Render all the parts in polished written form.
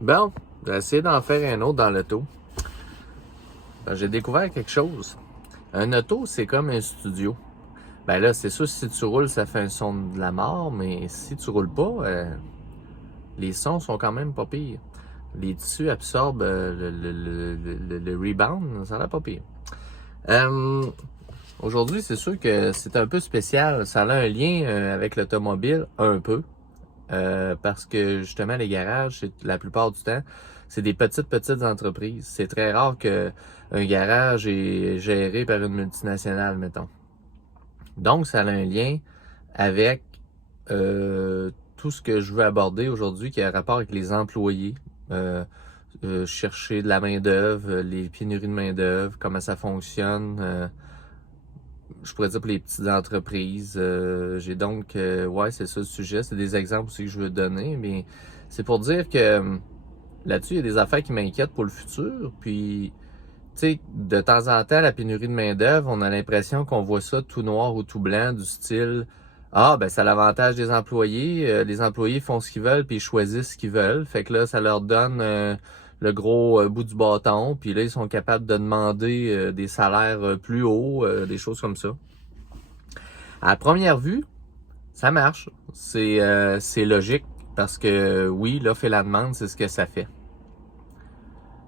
Bon, j'ai essayé d'en faire un autre dans l'auto. J'ai découvert quelque chose. Un auto, c'est comme un studio. Ben là, c'est sûr, si tu roules, ça fait un son de la mort, mais si tu roules pas, les sons sont quand même pas pires. Les tissus absorbent le rebound, ça a l'air pas pire. Euh, Aujourd'hui, c'est sûr que c'est un peu spécial. Ça a un lien avec l'automobile, un peu. Parce que justement, les garages, la plupart du temps, c'est des petites entreprises. C'est très rare que un garage est géré par une multinationale, mettons. Donc, ça a un lien avec tout ce que je veux aborder aujourd'hui qui a rapport avec les employés. Euh, Chercher de la main-d'œuvre, les pénuries de main-d'œuvre, comment ça fonctionne. Je pourrais dire pour les petites entreprises. J'ai donc, ouais, c'est ça le sujet. C'est des exemples aussi que je veux donner, mais c'est pour dire que là-dessus, il y a des affaires qui m'inquiètent pour le futur. Puis, tu sais, de temps en temps, la pénurie de main-d'œuvre, on a l'impression qu'on voit ça tout noir ou tout blanc, du style ah, ben, c'est l'avantage des employés. Les employés font ce qu'ils veulent, puis ils choisissent ce qu'ils veulent. Fait que là, ça leur donne le gros bout du bâton. Puis là, ils sont capables de demander des salaires plus hauts, des choses comme ça. À première vue, ça marche. C'est logique parce que oui, l'offre et la demande, c'est ce que ça fait.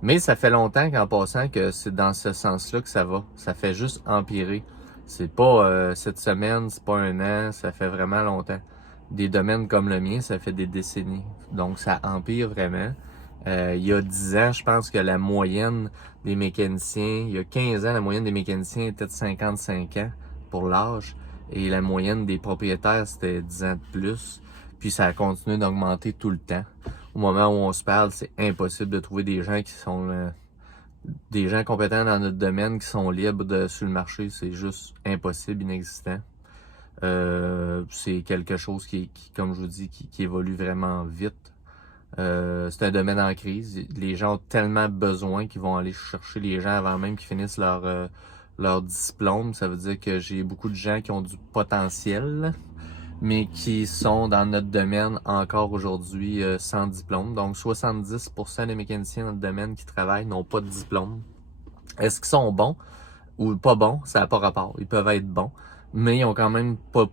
Mais ça fait longtemps qu'en passant que c'est dans ce sens-là que ça va. Ça fait juste empirer. C'est pas cette semaine, c'est pas un an, ça fait vraiment longtemps. Des domaines comme le mien, ça fait des décennies. Donc ça empire vraiment. Il y a 10 ans, je pense que la moyenne des mécaniciens, il y a 15 ans, la moyenne des mécaniciens était de 55 ans pour l'âge. Et la moyenne des propriétaires, c'était 10 ans de plus. Puis ça a continué d'augmenter tout le temps. Au moment où on se parle, c'est impossible de trouver des gens qui sont des gens compétents dans notre domaine qui sont libres sur le marché. C'est juste impossible, inexistant. C'est quelque chose comme je vous dis, qui évolue vraiment vite. C'est un domaine en crise. Les gens ont tellement besoin qu'ils vont aller chercher les gens avant même qu'ils finissent leur diplôme. Ça veut dire que j'ai beaucoup de gens qui ont du potentiel, mais qui sont dans notre domaine encore aujourd'hui sans diplôme. Donc 70% des mécaniciens dans notre domaine qui travaillent n'ont pas de diplôme. Est-ce qu'ils sont bons ou pas bons? Ça n'a pas rapport. Ils peuvent être bons, mais ils ont quand même pas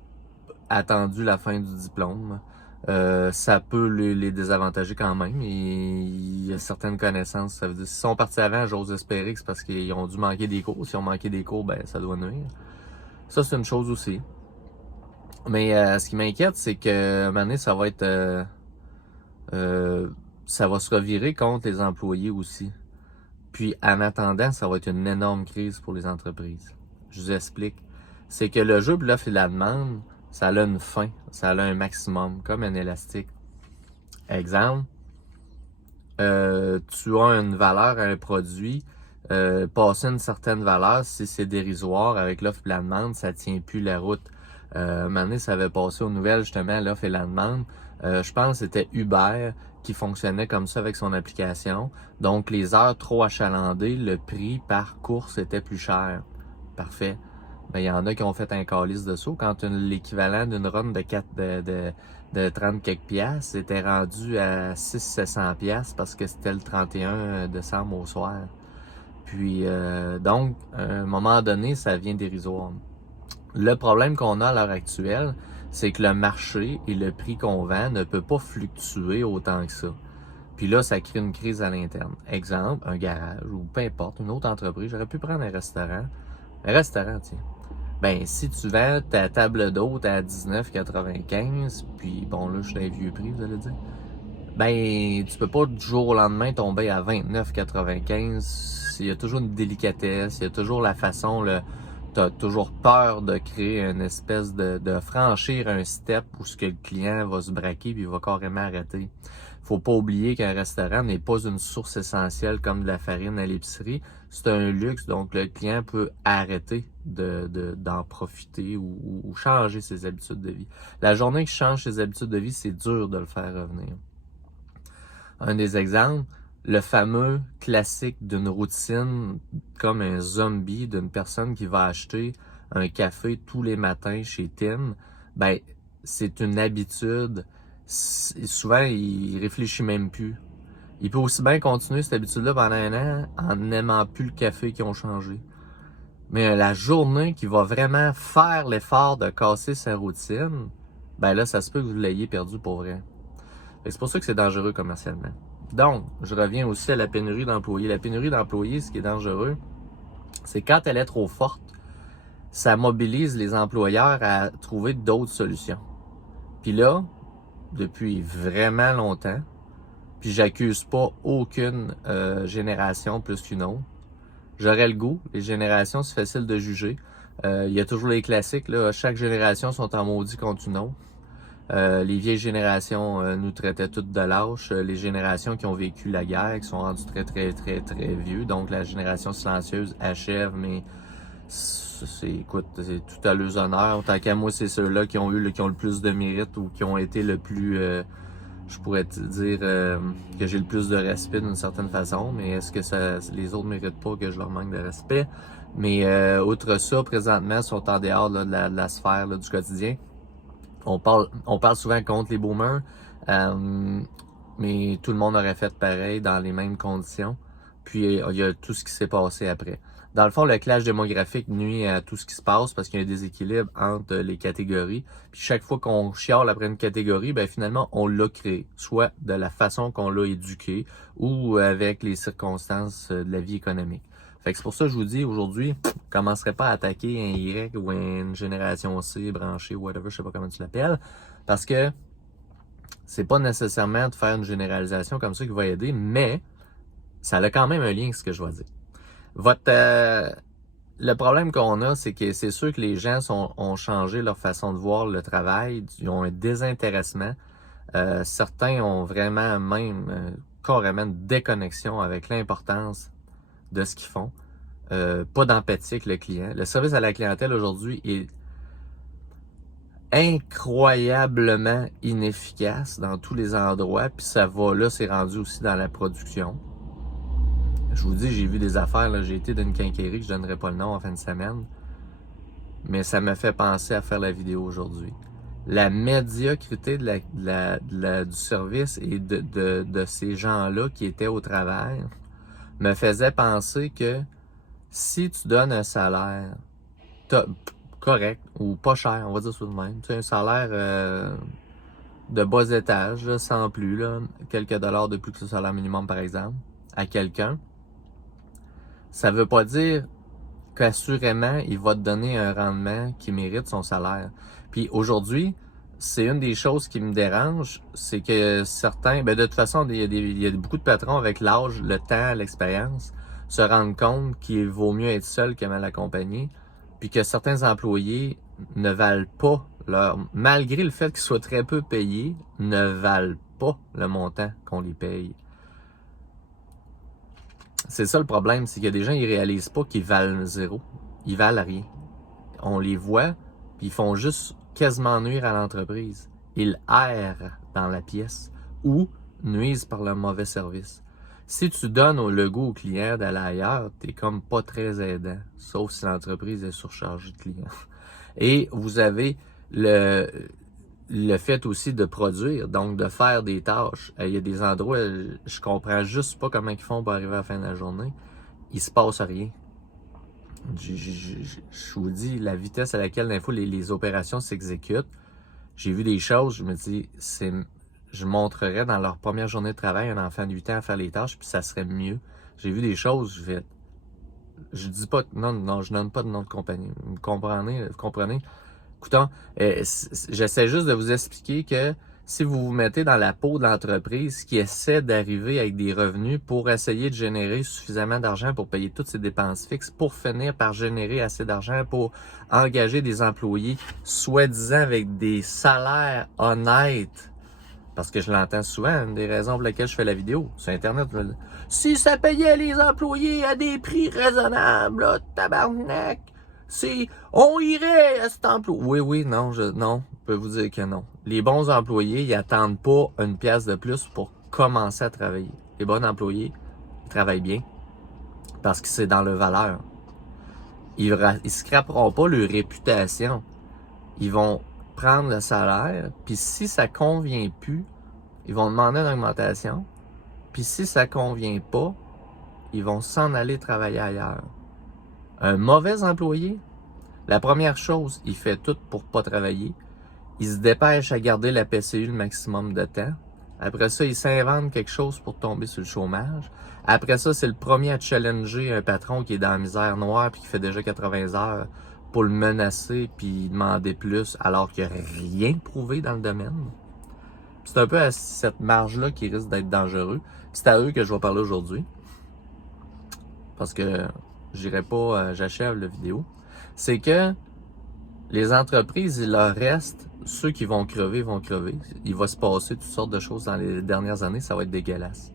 attendu la fin du diplôme. Ça peut les désavantager quand même. Il y a certaines connaissances. Ça veut dire, s'ils sont partis avant, j'ose espérer que c'est parce qu'ils ont dû manquer des cours. S'ils ont manqué des cours, ben ça doit nuire. Ça, c'est une chose aussi. Mais ce qui m'inquiète, c'est que un moment donné, euh, ça va se revirer contre les employés aussi. Puis en attendant, ça va être une énorme crise pour les entreprises. Je vous explique. C'est que le jeu de l'offre et de la demande, ça a une fin, ça a un maximum, comme un élastique. Exemple, tu as une valeur à un produit, passer une certaine valeur, si c'est dérisoire avec l'offre et la demande, ça tient plus la route. Un moment donné, ça avait passé aux nouvelles, justement, l'offre et la demande. Je pense que c'était Uber qui fonctionnait comme ça avec son application. Donc, les heures trop achalandées, le prix par course était plus cher. Parfait. Ben, il y en a qui ont fait un calice de saut. Quand l'équivalent d'une run de 30 quelques piastres c'était rendu à 600-700 piastres parce que c'était le 31 décembre au soir. Puis, donc, à un moment donné, ça devient dérisoire. Le problème qu'on a à l'heure actuelle, c'est que le marché et le prix qu'on vend ne peut pas fluctuer autant que ça. Puis là, ça crée une crise à l'interne. Exemple, un garage ou peu importe, une autre entreprise. J'aurais pu prendre un restaurant. Un restaurant, tiens. Ben, si tu vends ta table d'hôte à 19,95, puis bon, là, je suis dans les vieux prix, vous allez dire. Ben, tu peux pas du jour au lendemain tomber à 29,95. Il y a toujours une délicatesse, il y a toujours la façon, t'as toujours peur de créer une espèce de franchir un step où ce que le client va se braquer puis il va carrément arrêter. Faut pas oublier qu'un restaurant n'est pas une source essentielle comme de la farine à l'épicerie. C'est un luxe, donc le client peut arrêter d'en profiter ou changer ses habitudes de vie. La journée qu'il change ses habitudes de vie, c'est dur de le faire revenir. Un des exemples, le fameux classique d'une routine comme un zombie d'une personne qui va acheter un café tous les matins chez Tim, ben c'est une habitude. Souvent, il réfléchit même plus. Il peut aussi bien continuer cette habitude-là pendant un an en n'aimant plus le café qu'ils ont changé. Mais la journée qui va vraiment faire l'effort de casser sa routine, ben là, ça se peut que vous l'ayez perdu pour vrai. C'est pour ça que c'est dangereux commercialement. Donc, je reviens aussi à la pénurie d'employés. La pénurie d'employés, ce qui est dangereux, c'est quand elle est trop forte, ça mobilise les employeurs à trouver d'autres solutions. Puis là, depuis vraiment longtemps, puis j'accuse pas aucune génération plus qu'une autre. J'aurais le goût, les générations, c'est facile de juger. Il y a toujours les classiques, là. Chaque génération sont en maudit contre une autre. Les vieilles générations nous traitaient toutes de lâches. Les générations qui ont vécu la guerre, qui sont rendues très, très, très, très vieux. Donc la génération silencieuse achève, mais écoute, c'est tout à leurs honneurs. Tant qu'à moi, c'est ceux-là qui ont le plus de mérite ou qui ont été le plus, je pourrais te dire que j'ai le plus de respect d'une certaine façon. Mais est-ce que les autres méritent pas que je leur manque de respect? Mais outre ça, présentement, ils sont en dehors là, de la sphère là, du quotidien. On parle souvent contre les boomers, mais tout le monde aurait fait pareil dans les mêmes conditions. Puis il y a tout ce qui s'est passé après. Dans le fond, le clash démographique nuit à tout ce qui se passe parce qu'il y a un déséquilibre entre les catégories. Puis chaque fois qu'on chiale après une catégorie, ben finalement, on l'a créé. Soit de la façon qu'on l'a éduqué ou avec les circonstances de la vie économique. Fait que c'est pour ça que je vous dis aujourd'hui, je commencerai pas à attaquer un Y ou une génération C branchée, whatever, je sais pas comment tu l'appelles, parce que c'est pas nécessairement de faire une généralisation comme ça qui va aider, mais ça a quand même un lien avec ce que je vais dire. Le problème qu'on a, c'est que c'est sûr que les gens ont changé leur façon de voir le travail, ils ont un désintéressement. Certains ont vraiment même carrément une déconnexion avec l'importance de ce qu'ils font. Pas d'empathie avec le client. Le service à la clientèle aujourd'hui est incroyablement inefficace dans tous les endroits, puis ça va, là, c'est rendu aussi dans la production. Je vous dis, j'ai vu des affaires, là, j'ai été d'une quincaillerie, je donnerai pas le nom en fin de semaine, mais ça me fait penser à faire la vidéo aujourd'hui. La médiocrité du service et de ces gens-là qui étaient au travail me faisait penser que si tu donnes un salaire correct ou pas cher, on va dire ça de même, tu sais, un salaire de bas étage, là, sans plus, là, quelques dollars de plus que le salaire minimum par exemple, à quelqu'un, ça veut pas dire qu'assurément, il va te donner un rendement qui mérite son salaire. Puis aujourd'hui, c'est une des choses qui me dérange, c'est que certains, ben de toute façon, il y a beaucoup de patrons avec l'âge, le temps, l'expérience, se rendent compte qu'il vaut mieux être seul que mal accompagné, puis que certains employés ne valent pas malgré le fait qu'ils soient très peu payés, ne valent pas le montant qu'on les paye. C'est ça le problème, c'est qu'il y a des gens, ils réalisent pas qu'ils valent zéro. Ils valent rien. On les voit, puis ils font juste quasiment nuire à l'entreprise. Ils errent dans la pièce ou nuisent par leur mauvais service. Si tu donnes le goût au client d'aller ailleurs, t'es comme pas très aidant, sauf si l'entreprise est surchargée de clients. Et vous avez le fait aussi de produire, donc de faire des tâches. Il y a des endroits, je comprends juste pas comment ils font pour arriver à la fin de la journée. Il se passe rien. Je vous dis, la vitesse à laquelle des fois les opérations s'exécutent, j'ai vu des choses, je me dis, je montrerais dans leur première journée de travail un enfant de 8 ans à faire les tâches, puis ça serait mieux. J'ai vu des choses, je dis pas, non, je donne pas de nom de compagnie. Vous comprenez? Écoutons, j'essaie juste de vous expliquer que si vous vous mettez dans la peau de l'entreprise qui essaie d'arriver avec des revenus pour essayer de générer suffisamment d'argent pour payer toutes ses dépenses fixes, pour finir par générer assez d'argent pour engager des employés soi-disant avec des salaires honnêtes, parce que je l'entends souvent, une des raisons pour lesquelles je fais la vidéo sur Internet, si ça payait les employés à des prix raisonnables, là, tabarnak, on irait à cet emploi. Oui, non, je peux vous dire que non. Les bons employés, ils attendent pas une pièce de plus pour commencer à travailler. Les bons employés, ils travaillent bien parce que c'est dans leur valeur. Ils scraperont pas leur réputation. Ils vont prendre le salaire, puis si ça convient plus, ils vont demander une augmentation, Puis si ça convient pas, ils vont s'en aller travailler ailleurs. Un mauvais employé, la première chose, il fait tout pour pas travailler. Il se dépêche à garder la PCU le maximum de temps. Après ça, il s'invente quelque chose pour tomber sur le chômage. Après ça, c'est le premier à challenger un patron qui est dans la misère noire puis qui fait déjà 80 heures pour le menacer puis demander plus alors qu'il n'y a rien prouvé dans le domaine. C'est un peu à cette marge-là qui risque d'être dangereux. C'est à eux que je vais parler aujourd'hui. Parce que j'irai pas, j'achève la vidéo. C'est que les entreprises, il leur reste, ceux qui vont crever, vont crever. Il va se passer toutes sortes de choses dans les dernières années, ça va être dégueulasse.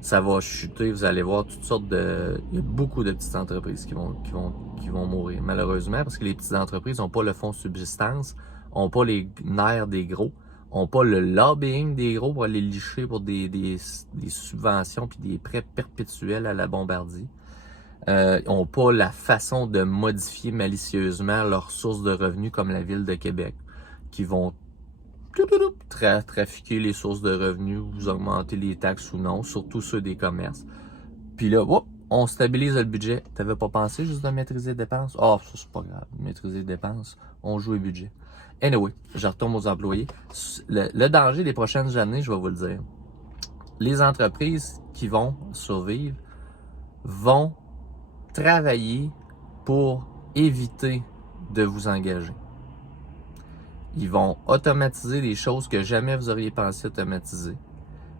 Ça va chuter, vous allez voir toutes sortes de... Il y a beaucoup de petites entreprises qui vont mourir, malheureusement, parce que les petites entreprises n'ont pas le fonds de subsistance, n'ont pas les nerfs des gros, n'ont pas le lobbying des gros pour aller licher pour des subventions puis des prêts perpétuels à la Bombardier. N'ont pas la façon de modifier malicieusement leurs sources de revenus comme la Ville de Québec, qui vont trafiquer les sources de revenus, vous augmenter les taxes ou non, surtout ceux des commerces. Puis là, hop, on stabilise le budget. T'avais pas pensé juste de maîtriser les dépenses? Oh, ça c'est pas grave, maîtriser les dépenses, on joue le budget. Anyway, je retourne aux employés. Le danger des prochaines années, je vais vous le dire. Les entreprises qui vont survivre vont travailler pour éviter de vous engager. Ils vont automatiser des choses que jamais vous auriez pensé automatiser.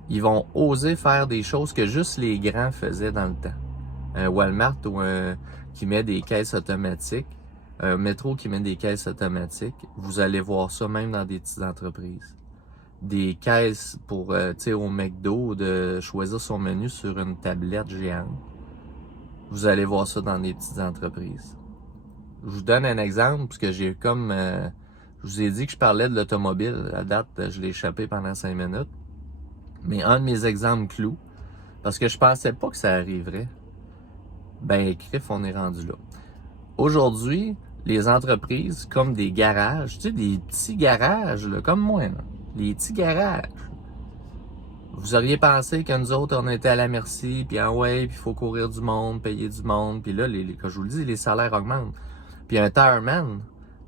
Ils vont oser faire des choses que juste les grands faisaient dans le temps. Un Walmart ou qui met des caisses automatiques, un métro qui met des caisses automatiques, vous allez voir ça même dans des petites entreprises. Des caisses pour, tu sais, au McDo, de choisir son menu sur une tablette géante. Vous allez voir ça dans des petites entreprises. Je vous donne un exemple, parce que j'ai comme... je vous ai dit que je parlais de l'automobile. À date, je l'ai échappé pendant 5 minutes. Mais un de mes exemples clous, parce que je pensais pas que ça arriverait, ben, crif, on est rendu là. Aujourd'hui, les entreprises, comme des garages, tu sais, des petits garages, là, comme moi, là, les petits garages. Vous auriez pensé que nous autres, on était à la merci, puis ouais, puis il faut courir du monde, payer du monde, puis là, comme je vous le dis, les salaires augmentent. Puis un tireman,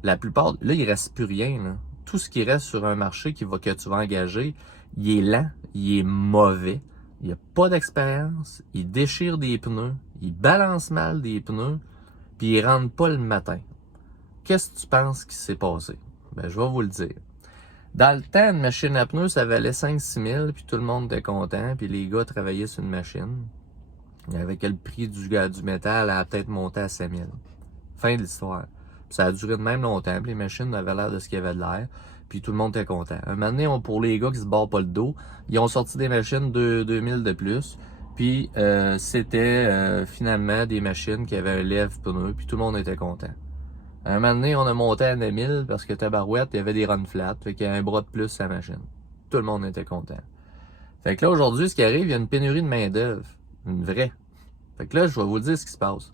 la plupart, là, il reste plus rien, là. Tout ce qui reste sur un marché que tu vas engager, il est lent, il est mauvais, il n'a pas d'expérience, il déchire des pneus, il balance mal des pneus, puis il rentre pas le matin. Qu'est-ce que tu penses qui s'est passé? Ben, je vais vous le dire. Dans le temps, une machine à pneus, ça valait 5-6 000, puis tout le monde était content, puis les gars travaillaient sur une machine. Avec le prix du métal, elle a peut-être monté à 5 000. Fin de l'histoire. Puis ça a duré de même longtemps, puis les machines avaient l'air de ce qu'il y avait de l'air, puis tout le monde était content. Un moment donné, pour les gars qui se barrent pas le dos, ils ont sorti des machines de 2000 de plus, puis c'était finalement des machines qui avaient un lève-pneu, puis tout le monde était content. Un moment donné, on a monté à 9000 parce que tabarouette, il y avait des runs flats, fait qu'il y a un bras de plus sur la machine. Tout le monde était content. Fait que là, aujourd'hui, ce qui arrive, il y a une pénurie de main-d'œuvre. Une vraie. Fait que là, je vais vous dire ce qui se passe.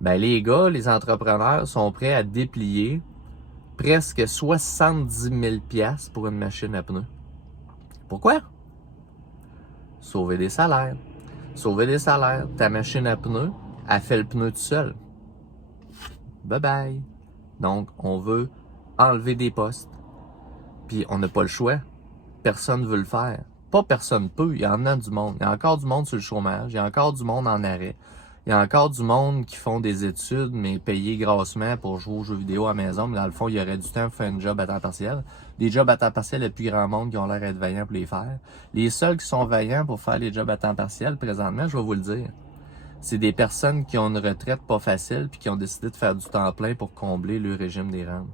Ben, les gars, les entrepreneurs sont prêts à déplier presque 70 000 $ pour une machine à pneus. Pourquoi? Sauver des salaires. Sauver des salaires. Ta machine à pneus, elle fait le pneu tout seul. Bye bye. Donc, on veut enlever des postes. Puis, on n'a pas le choix. Personne ne veut le faire. Pas personne peut. Il y en a du monde. Il y a encore du monde sur le chômage. Il y a encore du monde en arrêt. Il y a encore du monde qui font des études, mais payés grassement pour jouer aux jeux vidéo à la maison. Mais dans le fond, il y aurait du temps pour faire un job à temps partiel. Des jobs à temps partiel, il y a plus grand monde qui ont l'air d'être vaillants pour les faire. Les seuls qui sont vaillants pour faire les jobs à temps partiel, présentement, je vais vous le dire, c'est des personnes qui ont une retraite pas facile puis qui ont décidé de faire du temps plein pour combler le régime des rentes.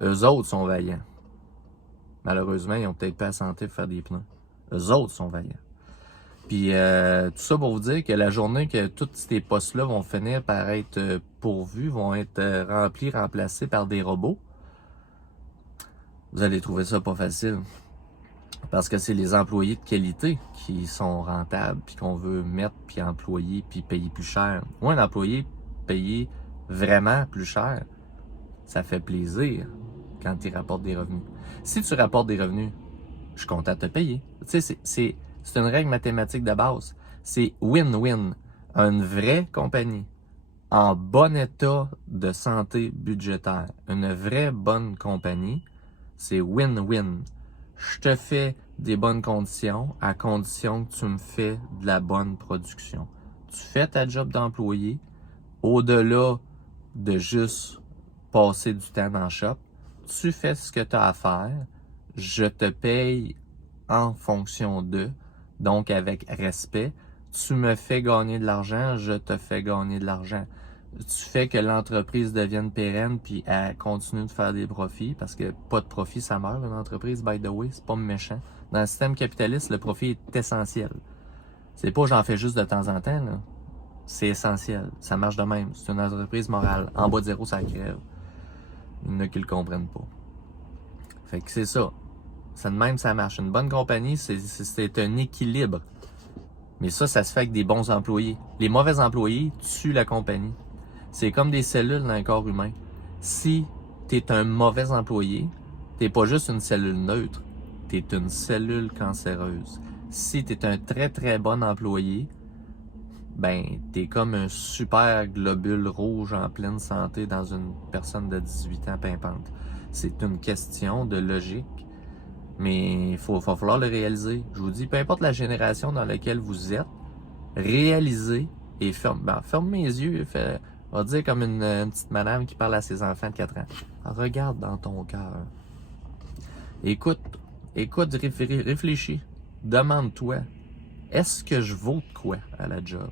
Eux autres sont vaillants. Malheureusement, ils n'ont peut-être pas la santé pour faire des pneus. Eux autres sont vaillants. Puis tout ça pour vous dire que la journée que tous ces postes-là vont finir par être pourvus, vont être remplis, remplacés par des robots, vous allez trouver ça pas facile. Parce que c'est les employés de qualité qui sont rentables, puis qu'on veut mettre, puis employer, puis payer plus cher. Moi, un employé payer vraiment plus cher, ça fait plaisir quand il rapporte des revenus. Si tu rapportes des revenus, je suis content de te payer. Tu sais, C'est une règle mathématique de base. C'est win-win. Une vraie compagnie en bon état de santé budgétaire, une vraie bonne compagnie, c'est win-win. Je te fais des bonnes conditions à condition que tu me fais de la bonne production. Tu fais ta job d'employé au-delà de juste passer du temps dans le shop. Tu fais ce que tu as à faire. Je te paye en fonction de, donc avec respect. Tu me fais gagner de l'argent, je te fais gagner de l'argent. Tu fais que l'entreprise devienne pérenne puis elle continue de faire des profits parce que pas de profit, ça meurt une entreprise, by the way, c'est pas méchant. Dans le système capitaliste, le profit est essentiel. C'est pas j'en fais juste de temps en temps, là. C'est essentiel. Ça marche de même. C'est une entreprise morale. En bas de zéro, ça crève. Il y en a qui le comprennent pas. Fait que c'est ça. C'est de même, ça marche. Une bonne compagnie, c'est un équilibre. Mais ça se fait avec des bons employés. Les mauvais employés tuent la compagnie. C'est comme des cellules dans un corps humain. Si t'es un mauvais employé, t'es pas juste une cellule neutre, t'es une cellule cancéreuse. Si t'es un très très bon employé, ben t'es comme un super globule rouge en pleine santé dans une personne de 18 ans pimpante. C'est une question de logique, mais il va falloir le réaliser. Je vous dis, peu importe la génération dans laquelle vous êtes, réalisez et ferme mes yeux, on va dire comme une petite madame qui parle à ses enfants de 4 ans. Regarde dans ton cœur. Écoute, réfléchis. Demande-toi, est-ce que je vaux de quoi à la job?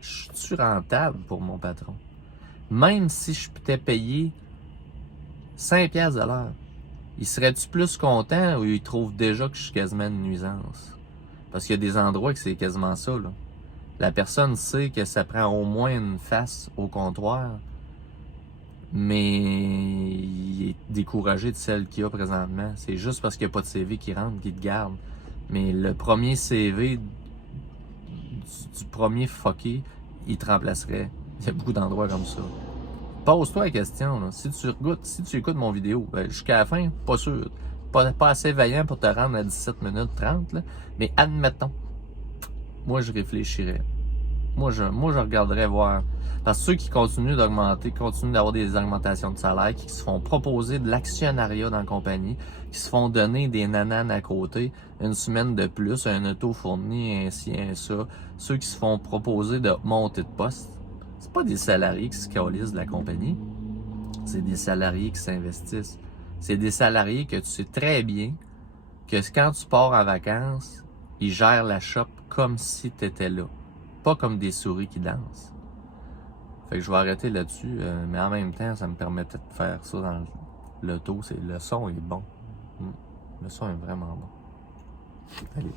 Je suis rentable pour mon patron? Même si je t'ai payé 5$ de l'heure, il serait-tu plus content ou il trouve déjà que je suis quasiment une nuisance? Parce qu'il y a des endroits que c'est quasiment ça, là. La personne sait que ça prend au moins une face au comptoir, mais il est découragé de celle qu'il y a présentement. C'est juste parce qu'il n'y a pas de CV qui rentre, qui te garde. Mais le premier CV du premier fucké, il te remplacerait. Il y a beaucoup d'endroits comme ça. Pose-toi la question, là. Si tu écoutes mon vidéo, jusqu'à la fin, pas sûr. Pas assez vaillant pour te rendre à 17 minutes 30, là. Mais admettons, moi je réfléchirais. Moi je regarderais voir. Parce que ceux qui continuent d'augmenter, continuent d'avoir des augmentations de salaire, qui se font proposer de l'actionnariat dans la compagnie, qui se font donner des nananes à côté, une semaine de plus, un auto fourni, ainsi, ça. Ceux qui se font proposer de monter de poste, c'est pas des salariés qui se calissent de la compagnie. C'est des salariés qui s'investissent. C'est des salariés que tu sais très bien que quand tu pars en vacances, ils gèrent la shop comme si tu étais là. Pas comme des souris qui dansent. Fait que je vais arrêter là-dessus, mais en même temps, ça me permettait de faire ça dans l'auto. Le son est bon. Le son est vraiment bon. Allez.